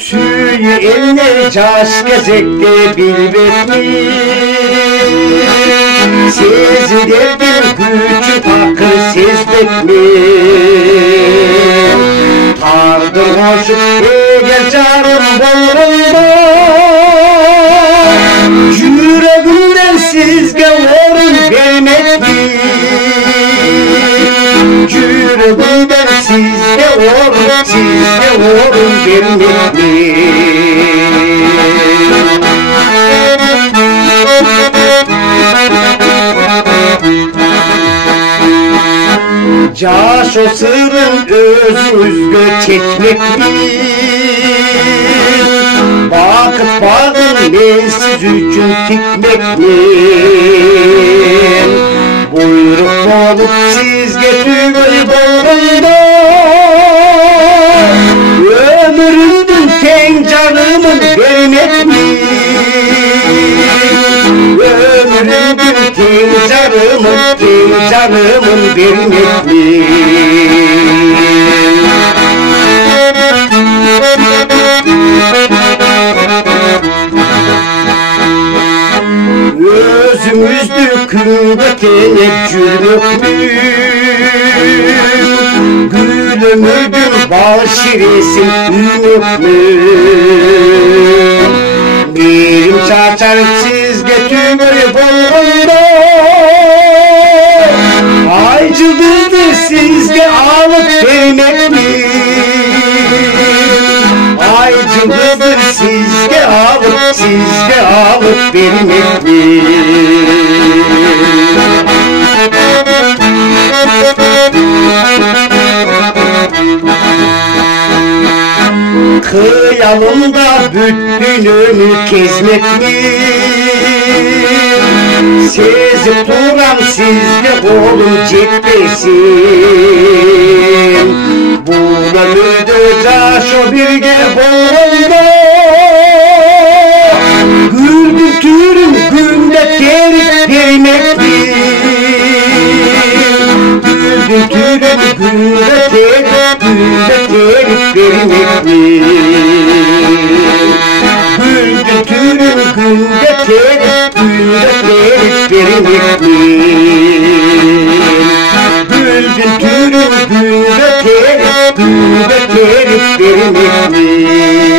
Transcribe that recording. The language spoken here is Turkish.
Suyu eline caş gezekte bilbetmi Sezilerdir gücü hakkı sezbetmi Tardır hoşu eğer canım bolunda Yüreğimden sizge orun vermekmi Yüreğimden sizge orun vermekmi Caş o sırrın özümüzgö çekmekmi Vakıf bağın mensiz üçün tikmekmi Buyruk olup sizge tügül bolunda Ömrümdün ten canımın vermekmi Ömrümdün ten canımın vermekmi Özümüzdü kırda teneccür Gülümüdün başiresin ünüklü Birim çarçar sizge tümür bolunda Aycıdıdır sizge alıp vermekli Aycıdıdır sizge alıp vermekli Kıyalımda bütününü kezmekli Sezip duram sizde kolum ceplesin Buna müdür caşo birge bolunda Güldüm türüm günde terip vermekli Güldüm türüm günde terip vermekli Güldüm türüm günde terip vermekli Güldüm türüm günde terip vermekli